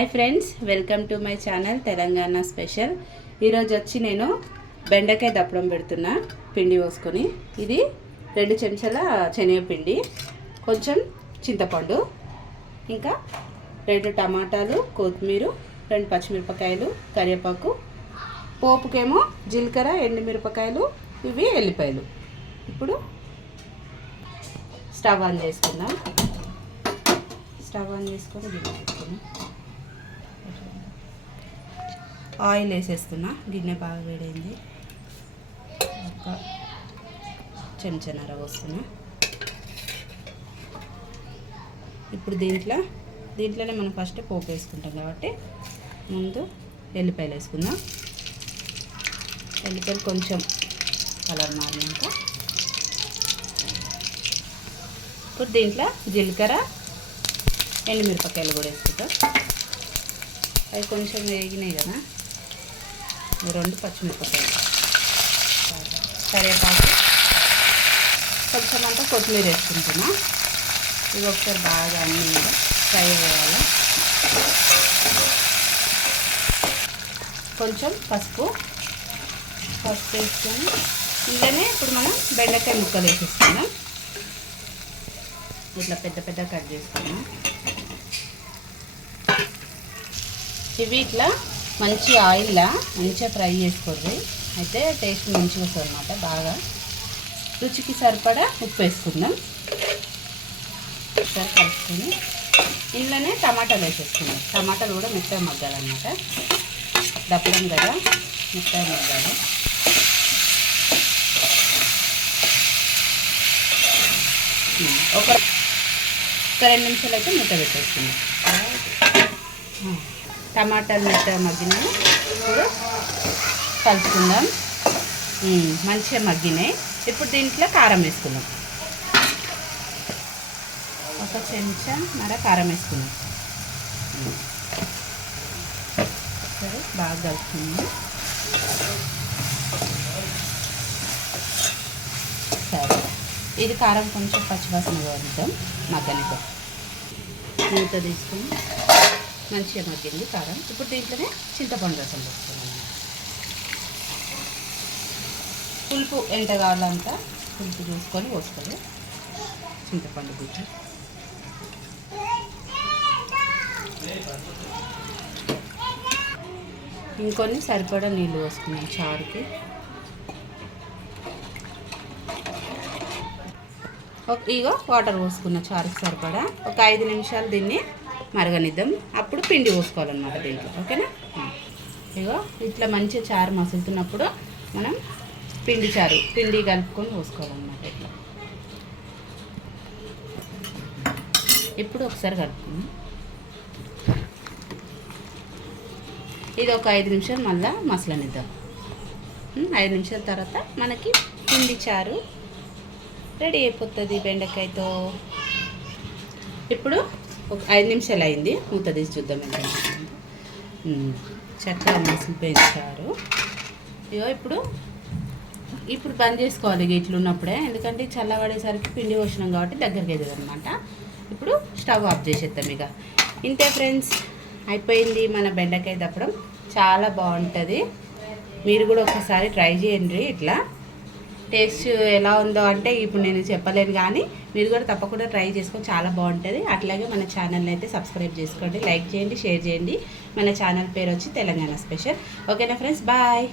Hi friends, welcome to my channel Telangana special. ఈరోజు వచ్చి నేను బెండకాయ దప్పడం పెడుతున్నా పిండి పోసుకొని. ఇది 2 చెంచాల శనగపిండి, కొంచెం చింతపండు, ఇంకా 2 టమాటాలు, కొత్తిమీర, 2 పచ్చిమిరపకాయలు, కరివేపాకు, పోపుకేమో జీలకర్ర, ఎండుమిరపకాయలు, ఇవి ఎల్లిపాయలు. ఇప్పుడు స్టవ్ ఆన్ చేసుకుందాం. స్టవ్ ఆన్ చేసుకొని గిన్నె పెట్టుకుందాం. ఆయిల్ వేసేస్తున్నా. గిన్నె బాగా వేడైంది. ఒక చెంచాన్నర పోస్తున్నా. ఇప్పుడు దీంట్లోనే మనం ఫస్ట్ పోపు వేసుకుంటాం కాబట్టి ముందు ఎల్లిపాయలు వేసుకుందాం. ఎల్లిపాయలు కొంచెం కలర్ మారినాక ఇప్పుడు దీంట్లో జీలకర్ర, ఎండుమిరపకాయలు కూడా వేసుకుంటాం. అవి కొంచెం వేగినాయి కదా, 2 పచ్చిమిరపకాయలు, కరివేపాకు, కొంచెం అంతా కొత్తిమీర వేసుకుంటున్నా. ఇవి ఒకసారి బాగా అన్నీ కూడా ఫ్రై అవ్వాలి. కొంచెం పసుపు వేసుకొని ఇంట్లోనే ఇప్పుడు మనం బెండకాయ ముక్కలు వేసేస్తున్నాం. ఇట్లా పెద్ద కట్ చేసుకున్నాం. ఇవి ఇట్లా మంచి ఆయిల్లా మంచిగా ఫ్రై చేసుకోండి. అయితే టేస్ట్ మంచిగా వస్తుంది అన్నమాట. బాగా రుచికి సరిపడా ఉప్పు వేసుకుందాం. ఒకసారి కలుపుకొని ఇంట్లోనే టమాటాలు వేసేసుకుందాం. టమాటాలు కూడా మెత్తగా మగ్గాలన్నమాట. దప్పడం కదా, మెత్తగా మగ్గాలి. ఒక 2 నిమిషాలు అయితే మూత పెట్టేసుకుందాం. టమాటాలు మెత్తగా మగ్గినాయి. ఇప్పుడు కలుపుకుందాం. మంచిగా మగ్గినాయి. ఇప్పుడు దీంట్లో కారం వేసుకుందాం. 1 చెంచాన్నర కారం వేసుకుందాం. సరే, బాగా కలుపుకుందాం. సరే, ఇది కారం కొంచెం పచ్చివాసన వదులుతాం, మగ్గనిద్దాం. మూత తీసుకుని మంచిగా మగ్గింది కారం. ఇప్పుడు దీంట్లోనే చింతపండు రసం పోసుకున్నాం. పులుపు ఎంత కావాలంతా పులుపు చూసుకొని పోసుకోవాలి. చింతపండు గుజ్జు ఇంకొన్ని సరిపడా నీళ్ళు పోసుకున్నాం చారుకి. ఇగో వాటర్ పోసుకున్న చారుకి సరిపడా. ఒక 5 నిమిషాలు దీన్ని మరగనిద్దాం. అప్పుడు పిండి పోసుకోవాలన్నమాట దీంట్లో. ఓకేనా? ఇగో ఇట్లా మంచిగా చారు మసులుతున్నప్పుడు మనం పిండి కలుపుకొని పోసుకోవాలన్నమాట. ఇట్లా ఇప్పుడు ఒకసారి కలుపుకుందాం. ఇది ఒక 5 నిమిషాలు మళ్ళీ మసలనిద్దాం. 5 నిమిషాల తర్వాత మనకి పిండి చారు రెడీ అయిపోతుంది బెండకాయతో. ఇప్పుడు ఒక 5 నిమిషాలు అయింది. మూత తీసి చూద్దాం. చక్కగా మసిలిపోయింది చారు. ఇగో ఇప్పుడు బంద్ చేసుకోవాలి ఇట్లా ఉన్నప్పుడే, ఎందుకంటే చల్లబడేసరికి పిండి పోసినాం కాబట్టి దగ్గరికి ఎదురు అనమాట. ఇప్పుడు స్టవ్ ఆఫ్ చేసేద్దాం. ఇక ఇంతే ఫ్రెండ్స్, అయిపోయింది మన బెండకాయ దప్పడం. చాలా బాగుంటుంది. మీరు కూడా ఒకసారి ట్రై చేయండి. ఇట్లా టేస్ట్ ఎలా ఉందో అంటే ఇప్పుడు నేను చెప్పలేను, కానీ మీరు కూడా తప్పకుండా ట్రై చేసుకొని చాలా బాగుంటుంది. అట్లాగే మన ఛానల్ని అయితే సబ్స్క్రైబ్ చేసుకోండి, లైక్ చేయండి, షేర్ చేయండి. మన ఛానల్ పేరు వచ్చి తెలంగాణ స్పెషల్. ఓకేనా ఫ్రెండ్స్, బాయ్.